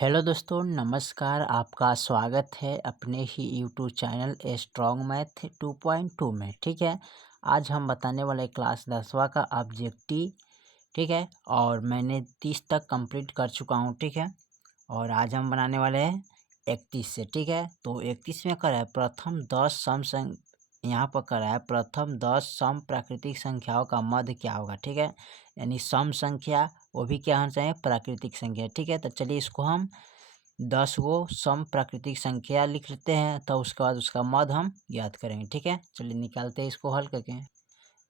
Hello दोस्तों, नमस्कार। आपका स्वागत है अपने ही यूट्यूब चैनल स्ट्रॉन्ग मैथ 2.2 में। ठीक है, आज हम बताने वाले क्लास 10वां का ऑब्जेक्टिव। ठीक है, और मैंने 30 तक कंप्लीट कर चुका हूँ। ठीक है, और आज हम बनाने वाले हैं 31 से। ठीक है, तो 31 में कर है प्रथम 10 सम यहाँ पर कर है प्रथम 10 सम प्राकृतिक संख्याओं का मध्य क्या होगा। ठीक है, यानी सम संख्या वो भी क्या होना चाहिए, प्राकृतिक संख्या। ठीक है, तो चलिए इसको हम 10 गो सम प्राकृतिक संख्या लिख लेते हैं, तो उसके बाद उसका मध्य हम ज्ञात करेंगे। ठीक है, चलिए निकालते हैं इसको हल करके।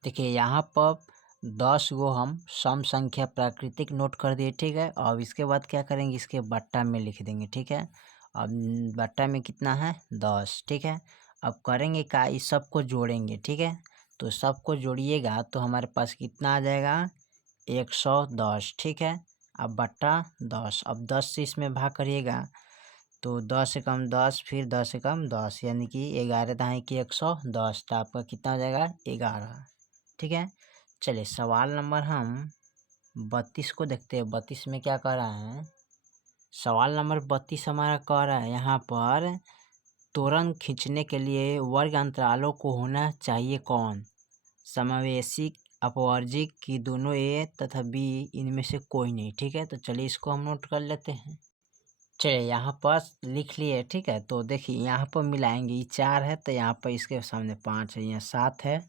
देखिए यहाँ पर 10 गो हम सम संख्या प्राकृतिक नोट कर दिए। ठीक है, अब इसके बाद क्या करेंगे, इसके बट्टा में लिख देंगे। ठीक है, अब बट्टा में कितना है 10। ठीक है, अब करेंगे क्या, इस सबको जोड़ेंगे। ठीक है, तो सबको जोड़िएगा तो हमारे पास कितना आ जाएगा 110। ठीक है, अब बट्टा 10, अब 10 से इसमें भाग करिएगा तो 10 से कम 10, फिर 10 से कम 10, यानी कि 11 दाएँ की 110, तो आपका कितना हो जाएगा 11। ठीक है, चलिए सवाल नंबर हम 32 को देखते हैं। 32 में क्या कह रहा है, सवाल नंबर 32 हमारा कह रहा है यहाँ पर त्वरण खींचने के लिए वर्ग अंतरालों को होना चाहिए कौन, समावेशी, अपवर्जिक की दोनों ए तथा बी, इनमें से कोई नहीं। ठीक है, तो चलिए इसको हम नोट कर लेते हैं। चलिए यहाँ पर लिख लिए। ठीक है, तो देखिए यहाँ पर मिलाएंगे, ये 4 है तो यहाँ पर इसके सामने 5 है, यहाँ 7 है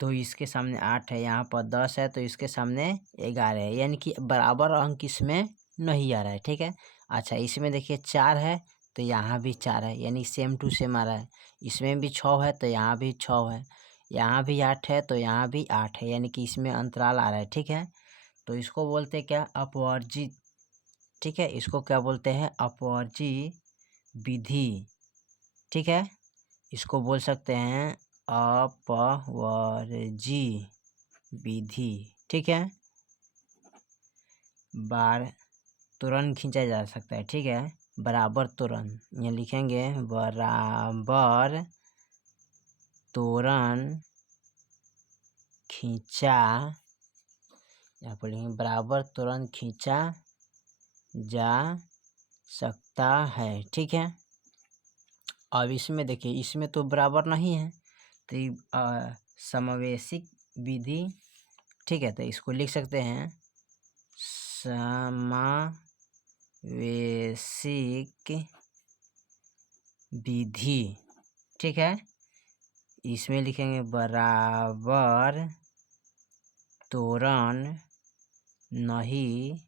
तो इसके सामने 8 है, यहाँ पर 10 है तो इसके सामने 11 है, यानी कि बराबर अंक इसमें नहीं आ रहा है। ठीक है, अच्छा इसमें देखिए 4 है तो यहाँ भी 4 है, यानी सेम टू सेम आ रहा है। इसमें भी 6 है तो यहाँ भी 6 है, यहाँ भी 8 है तो यहाँ भी 8 है, यानी कि इसमें अंतराल आ रहा है। ठीक है, तो इसको बोलते हैं क्या, अपवर्जित। ठीक है, इसको क्या बोलते हैं, अपवर्जी विधि। ठीक है, इसको बोल सकते हैं अपवर्जी विधि। ठीक है, बार तुरंत खींचा जा सकता है। ठीक है, बराबर तुरंत, यहाँ लिखेंगे बराबर तुरंत खींचा, यहाँ पर लिखेंगे बराबर तुरंत खींचा जा सकता है। ठीक है, अब इसमें देखिए, इसमें तो बराबर नहीं है तो ये समावेशिक विधि। ठीक है, तो इसको लिख सकते हैं समावेशिक विधि। ठीक है, इसमें लिखेंगे बराबर त्वरण नहीं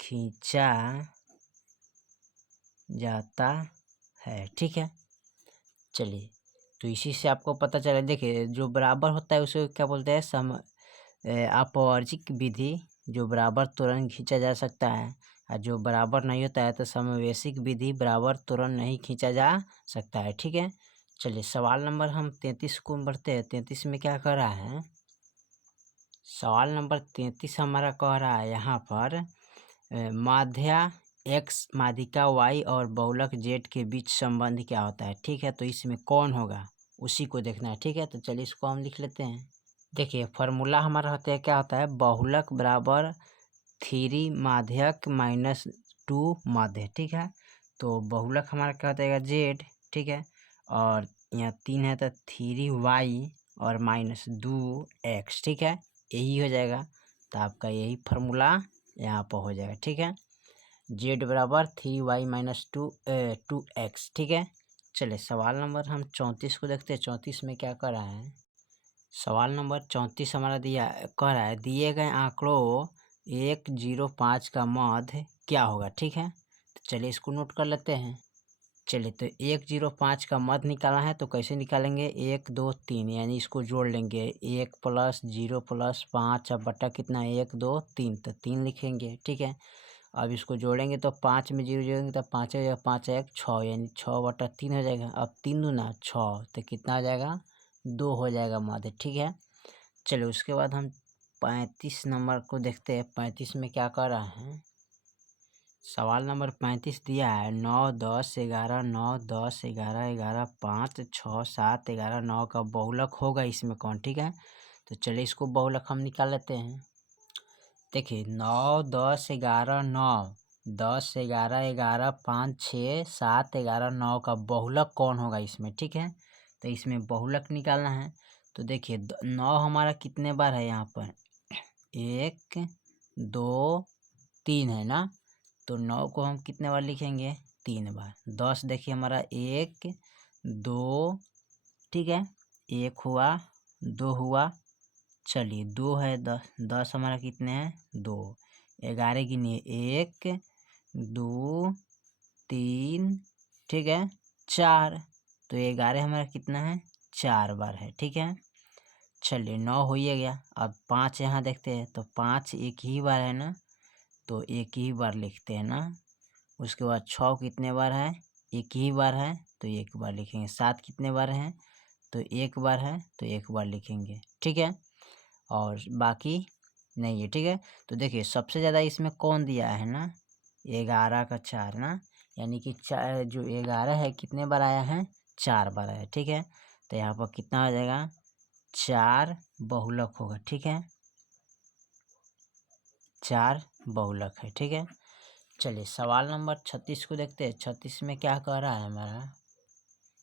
खींचा जाता है। ठीक है, चलिए तो इसी से आपको पता चला। देखिए जो बराबर होता है उसे क्या बोलते हैं, अपवर्जिक विधि, जो बराबर तुरंत खींचा जा सकता है, और जो बराबर नहीं होता है तो समावेशिक विधि, बराबर तुरंत नहीं खींचा जा सकता है। ठीक है, चलिए सवाल नंबर हम 33 को बढ़ते हैं। 33 में क्या कह रहा है, सवाल नंबर 33 हमारा कह रहा है यहाँ पर माध्या x, माध्यिका y और बहुलक z के बीच संबंध क्या होता है। ठीक है, तो इसमें कौन होगा उसी को देखना है। ठीक है, तो चलिए इसको हम लिख लेते हैं। देखिए फार्मूला हमारा होता है, क्या होता है, बहुलक बराबर 3 माध्यक माइनस 2 माध्य। ठीक है, तो बहुलक हमारा क्या होता है z। ठीक है, और यहाँ 3 है तो 3y और माइनस 2x। ठीक है, यही हो जाएगा, तो आपका यही फार्मूला यहाँ पर हो जाएगा। ठीक है, z बराबर 3y माइनस 2x। ठीक है, चलिए सवाल नंबर हम 34 को देखते हैं। 34 में क्या कर रहा है, सवाल नंबर 34 हमारा कह रहा है दिए गए आंकड़ों 105 का मध्य क्या होगा। ठीक है, तो चलिए इसको नोट कर लेते हैं। चलिए तो 105 का मध्य निकालना है तो कैसे निकालेंगे, 1 2 3, यानी इसको जोड़ लेंगे, 1 प्लस 0 प्लस 5, अब बटा कितना 1 2 3, तो 3 लिखेंगे। ठीक है, अब इसको जोड़ेंगे तो 5 में 0 जोड़ेंगे तो 5 हो जाएगा, 5 1 6, यानी 6/3 हो जाएगा। अब 3 दूना 6, तो कितना आ जाएगा 2 हो जाएगा मध्य। ठीक है, चलिए उसके बाद हम 35 नंबर को देखते हैं। 35 में क्या कर रहा है, सवाल नंबर 35 दिया है 9 10 11 9 10 11 11 5 6 7 11 9 का बहुलक होगा इसमें कौन। ठीक है, तो चलिए इसको बहुलक हम निकाल लेते हैं। देखिए 9 10 11 9, 10, 11, 11, 5, 6, 7, 11, 9 का बहुलक कौन होगा इसमें, ठीक है। तो इसमें बहुलक निकालना है। तो देखिए 9 हमारा कितने बार है यहाँ पर, 1, 2, 3 है ना। तो 9 को हम कितने बार लिखेंगे, 3 बार। 10 देखिए हमारा 1, 2, ठीक है, 1 हुआ, 2 हुआ, चलिए 2 है, 10, 10 हमारा कितने हैं, 2। 11 गिनिए, 1, 2, 3, ठीक है, 4। तो 11 हमारा कितना है, 4 बार है, ठीक है। चलिए 9 हो ही गया। अब 5 यहाँ देखते हैं, तो 5 एक ही बार है ना, तो एक ही बार लिखते हैं ना। उसके बाद 6 कितने बार है, एक ही बार है, तो एक बार लिखेंगे। 7 कितने बार हैं, तो एक बार है, तो एक बार लिखेंगे, ठीक है। और बाकी नहीं है, ठीक है। तो देखिए सबसे ज़्यादा इसमें कौन दिया है ना, 11 का 4 ना, यानी कि जो 11 है कितने बार आया है, 4 बार आया, ठीक है। तो यहाँ पर कितना हो जाएगा, 4 बहुलक होगा, ठीक है, 4 बहुलक है, ठीक है। चलिए सवाल नंबर 36 को देखते हैं। 36 में क्या कह रहा है हमारा,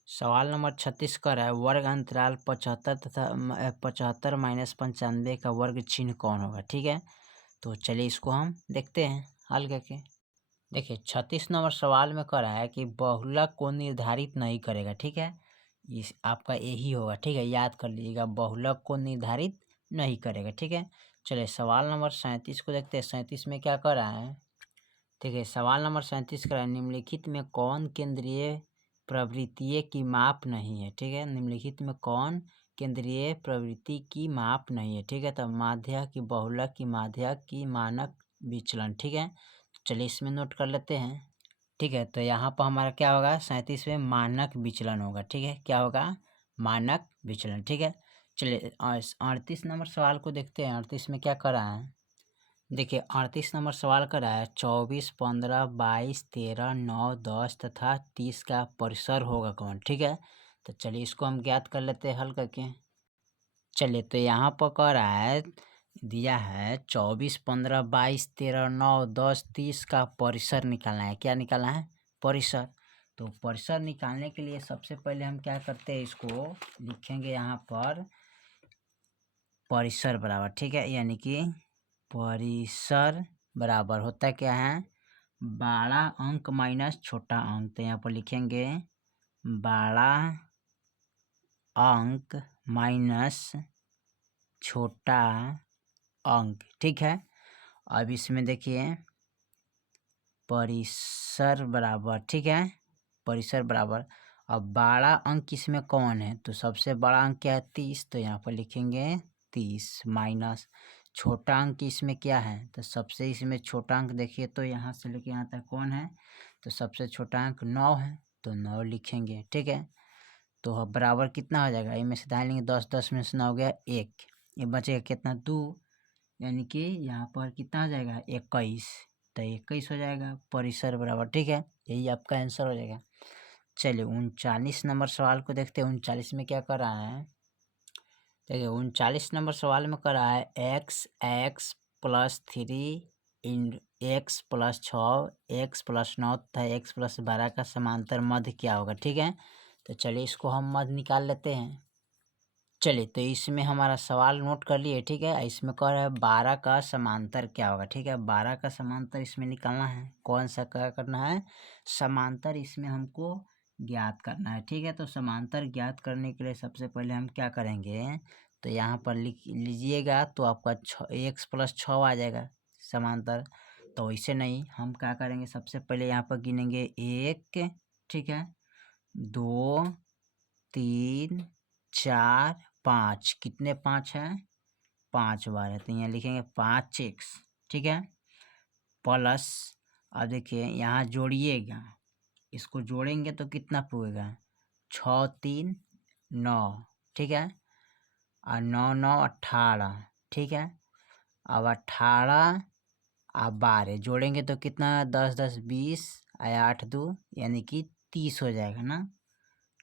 सवाल नंबर 36 कर रहा है वर्ग अंतराल 75 तथा 75 माइनस 95 का वर्ग चिन्ह कौन होगा, ठीक है। तो चलिए इसको हम देखते हैं हल करके। देखिए 36 नंबर सवाल में कह रहा है कि बहुलक को निर्धारित नहीं करेगा, ठीक है। इस आपका यही होगा, ठीक है, याद कर लीजिएगा, बहुलक को निर्धारित नहीं करेगा, ठीक है। चलिए सवाल नंबर 37 को देखते हैं। 37 में क्या कर रहा है, ठीक है, सवाल नंबर 37 कर रहा है निम्नलिखित में कौन केंद्रीय प्रवृत्ति की माप नहीं है, ठीक है। निम्नलिखित में कौन केंद्रीय प्रवृत्ति की माप नहीं है, ठीक है। तो माध्य की, बहुलक की, माध्य की, मानक विचलन, ठीक है। चलिए इसमें नोट कर लेते हैं, ठीक है। तो यहाँ पर हमारा क्या होगा, 37 में मानक विचलन होगा, ठीक है। क्या होगा, मानक विचलन, ठीक है। चलिए 38 नंबर सवाल को देखते हैं। 38 में क्या कर रहा है, देखिए 38 नंबर सवाल कर रहा है 24, 15, 22, 13, 9, 10 तथा 30 का परिसर होगा कौन, ठीक है। तो चलिए इसको हम ज्ञात कर लेते हैं हल करके। चलिए तो यहाँ पर कह रहा है, दिया है 24, 15, 22, 13, 9, 10, 30 का परिसर निकालना है। क्या निकालना है, परिसर। तो परिसर निकालने के लिए सबसे पहले हम क्या करते हैं, इसको लिखेंगे यहाँ पर परिसर बराबर, ठीक है, यानी कि परिसर बराबर होता है क्या है, बड़ा अंक माइनस छोटा अंक। तो यहाँ पर लिखेंगे बड़ा अंक माइनस छोटा अंक, ठीक है। अब इसमें देखिए परिसर बराबर, ठीक है, परिसर बराबर। अब बड़ा अंक इसमें कौन है, तो सबसे बड़ा अंक क्या है, 30। तो यहाँ पर लिखेंगे 30 माइनस छोटा अंक इसमें क्या है, तो सबसे इसमें छोटा अंक देखिए, तो यहाँ से लेके यहाँ तक कौन है, तो सबसे छोटा अंक 9 है, तो 9 लिखेंगे, ठीक है। तो अब बराबर कितना हो जाएगा, इनमें से दाएं लेंगे, 10, 10 में से 9 हो गया 1, ये बचेगा कितना, 2, यानी कि यहाँ पर कितना हो जाएगा, 21। तो 21 हो जाएगा परिसर बराबर, ठीक है, यही आपका आंसर हो जाएगा। चलिए 39 नंबर सवाल को देखते हैं। 39 में क्या कर रहा है, देखिए 39 नंबर सवाल में कर रहा है x प्लस 3 इन x प्लस 6 x प्लस 9 तथा x प्लस 12 का समांतर मध्य क्या होगा, ठीक है। तो चलिए इसको हम मध्य निकाल लेते हैं। चलिए तो इसमें हमारा सवाल नोट कर लिए, ठीक है। इसमें कह रहा है 12 का समांतर क्या होगा, ठीक है। 12 का समांतर इसमें निकालना है, कौन सा क्या करना है, समांतर इसमें हमको ज्ञात करना है, ठीक है। तो समांतर ज्ञात करने के लिए सबसे पहले हम क्या करेंगे, तो यहाँ पर लिख लीजिएगा, तो आपका x प्लस 6 आ जाएगा समांतर। तो इसे नहीं, हम क्या करेंगे, सबसे पहले यहाँ पर गिनेंगे 1, ठीक है, 2, 3, 4, 5, कितने 5 हैं, 5 बार है, तो यहाँ लिखेंगे 5x, ठीक है, प्लस। अब देखिए यहाँ जोड़िएगा, इसको जोड़ेंगे तो कितना पूरेगा, 6, 3, 9, ठीक है, और 9, 9, 18, ठीक है। अब 18 और 12 जोड़ेंगे तो कितना, 10, 10, 20, 8, 2 यानी कि 30 हो जाएगा ना,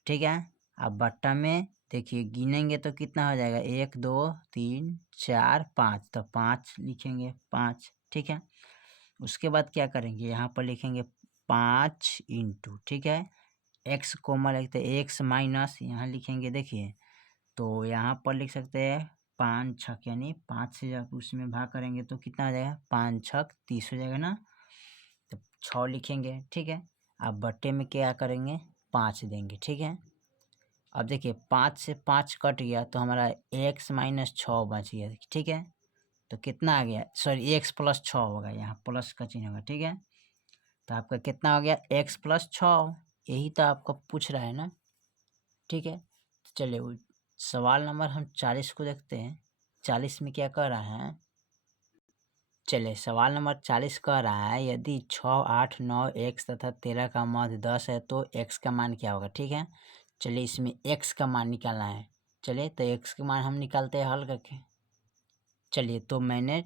ठीक है। अब बट्टा में देखिए गिनेंगे तो कितना हो जाएगा, 1, 2, 3, 4, 5, तो 5 लिखेंगे, 5, ठीक है। उसके बाद क्या करेंगे, यहाँ पर लिखेंगे 5 इंटू, ठीक है, एक्स कोमा लिखते हैं एक्स माइनस, यहाँ लिखेंगे देखिए, तो यहाँ पर लिख सकते हैं 5 छक, यानी 5 से जब उसमें भाग करेंगे तो कितना आ जाएगा, 5 छक 30 हो जाएगा ना, तो 6 लिखेंगे, ठीक है। अब बट्टे में क्या करेंगे, 5 देंगे, ठीक है। अब देखिए 5 से 5 कट गया तो हमारा एक्स माइनस 6 बच गया, ठीक है। तो कितना आ गया, सॉरी एक्स प्लस 6 होगा, यहाँ प्लस का चिन्ह होगा, ठीक है। तो आपका कितना हो गया, एक्स प्लस 6, यही तो आपको पूछ रहा है ना, ठीक है। तो चलिए सवाल नंबर हम 40 को देखते हैं। 40 में क्या कह रहा है, चलिए सवाल नंबर 40 कह रहा है यदि 6, 8, 9 एक्स तथा 13 का मध्य 10 है तो एक्स का मान क्या होगा, ठीक है। चलिए इसमें एक्स का मान निकालना है, चलिए तो एक्स का मान हम निकालते हैं हल करके। चलिए तो मैंने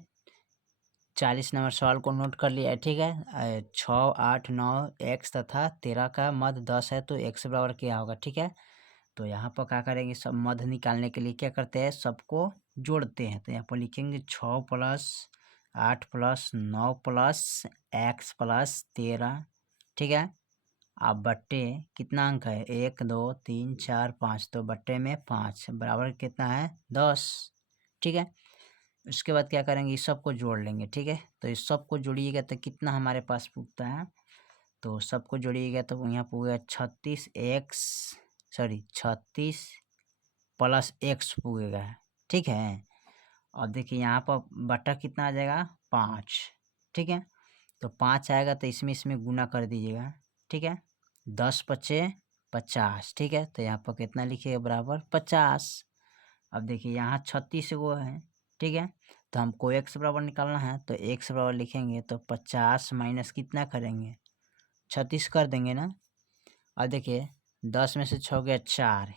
40 नंबर सवाल को नोट कर लिया है, ठीक है। 6, 8, 9 एक्स तथा 13 का मध्य 10 है तो एक्स बराबर क्या होगा, ठीक है। तो यहाँ पर क्या करेंगे, सब मध्य निकालने के लिए क्या करते हैं, सबको जोड़ते हैं। तो यहाँ पर लिखेंगे 6 plus 8 plus 9 plus x plus 13, ठीक है। अब बट्टे कितना अंक है, 1 2 3 4 5, तो बट्टे में 5 बराबर कितना है 10, ठीक है। उसके बाद क्या करेंगे, इस सबको जोड़ लेंगे, ठीक है। तो इस सबको जोड़िएगा तो कितना हमारे पास पूछता है, तो सबको जोड़िएगा तो यहाँ पूरा 36 प्लस एक्स पूगेगा, ठीक है। और देखिए यहाँ पर बटा कितना आ जाएगा, 5, ठीक है। तो 5 आएगा तो इसमें इसमें गुना कर दीजिएगा, ठीक है। 10 पचे 50, ठीक है। तो यहाँ पर कितना लिखिएगा, बराबर 50। अब देखिए यहाँ 36 गो है, ठीक है। तो हमको एक्स बराबर निकालना है, तो एक्स बराबर लिखेंगे तो 50 माइनस कितना करेंगे, 36 कर देंगे ना। अब देखिए 10 में से 6 गया 4,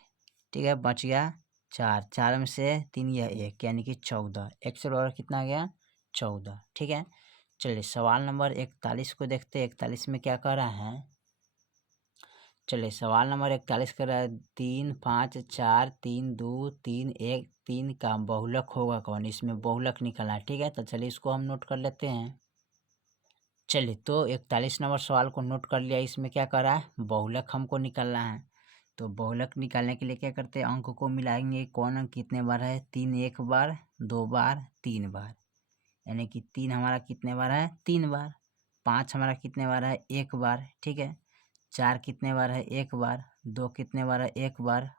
ठीक है, बच गया 4, 4 में से 3 गया 1, यानी कि 14, एक्स बराबर कितना आ गया 14, ठीक है। चलिए सवाल नंबर 41 को देखते हैं। 41 में क्या कह रहा है, चलिए सवाल नंबर 41 कर रहा है 3, 5, 4, 3, 2, 3, 1, 3 का बहुलक होगा कौन, इसमें बहुलक निकलना है, ठीक है। तो चलिए इसको हम नोट कर लेते हैं। चलिए तो 41 नंबर सवाल को नोट कर लिया। इसमें क्या कर रहा है, बहुलक हमको निकालना है। तो बहुलक निकालने के लिए क्या करते हैं, अंक को मिलाएंगे, कौन अंक कितने बार है, 3 एक बार, 2 बार, 3 बार, यानी कि 3 हमारा कितने बार है, 3 बार। 5 हमारा कितने बार है, 1 बार, ठीक है। 4 कितने बार है, 1 बार। 2 कितने बार है, 1 बार।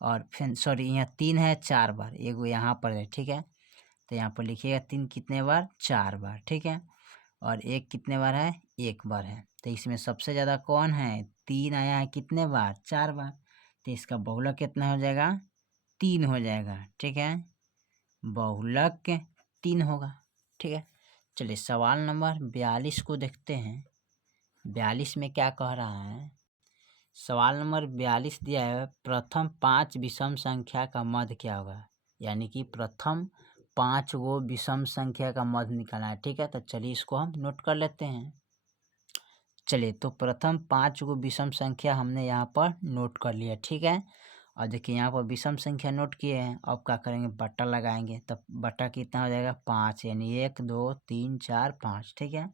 और फिर सॉरी यहाँ 3 है 4 बार, एगो यहाँ पर है, ठीक है। तो यहाँ पर लिखिएगा 3 कितने बार, 4 बार, ठीक है। और 1 कितने बार है, 1 बार है। तो इसमें सबसे ज़्यादा कौन है, 3 आया है कितने बार, 4 बार। तो इसका बहुलक कितना हो जाएगा, 3 हो जाएगा, ठीक है। बहुलक 3 होगा, ठीक है। चलिए सवाल नंबर 42 को देखते हैं। 42 में क्या कह रहा है, सवाल नंबर 42 दिया है प्रथम 5 विषम संख्या का मध्य क्या होगा, यानी कि प्रथम 5 गो विषम संख्या का मध्य निकालना है, ठीक है। तो चलिए इसको हम नोट कर लेते हैं। चलिए तो प्रथम 5 गो विषम संख्या हमने यहाँ पर नोट कर लिया, ठीक है। और देखिए यहाँ पर विषम संख्या नोट किए हैं, अब क्या करेंगे, बट्टा लगाएंगे, तब बट्टा कितना हो जाएगा 5, यानी 1 2 3 4 5, ठीक है।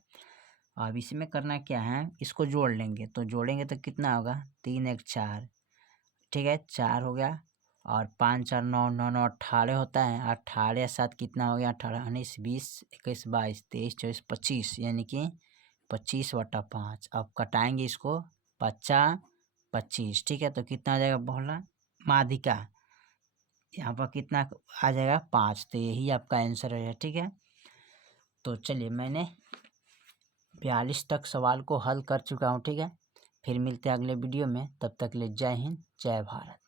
अब इसमें करना क्या है, इसको जोड़ लेंगे, तो जोड़ेंगे तो कितना होगा, 3 1 4, ठीक है, 4 हो गया। और 5 4 9 9 9 18 होता है, 18 7 कितना हो गया, 18 19 20 21 22 23 24 25, यानी कि 25/5। अब कटाएंगे इसको, 50 25, ठीक है। तो कितना आ जाएगा, बहुला माध्यिका यहाँ पर कितना आ जाएगा, 5। तो यही आपका आंसर है, ठीक है। तो चलिए मैंने 42 तक सवाल को हल कर चुका हूँ, ठीक है। फिर मिलते हैं अगले वीडियो में, तब तक ले जय हिंद जय भारत।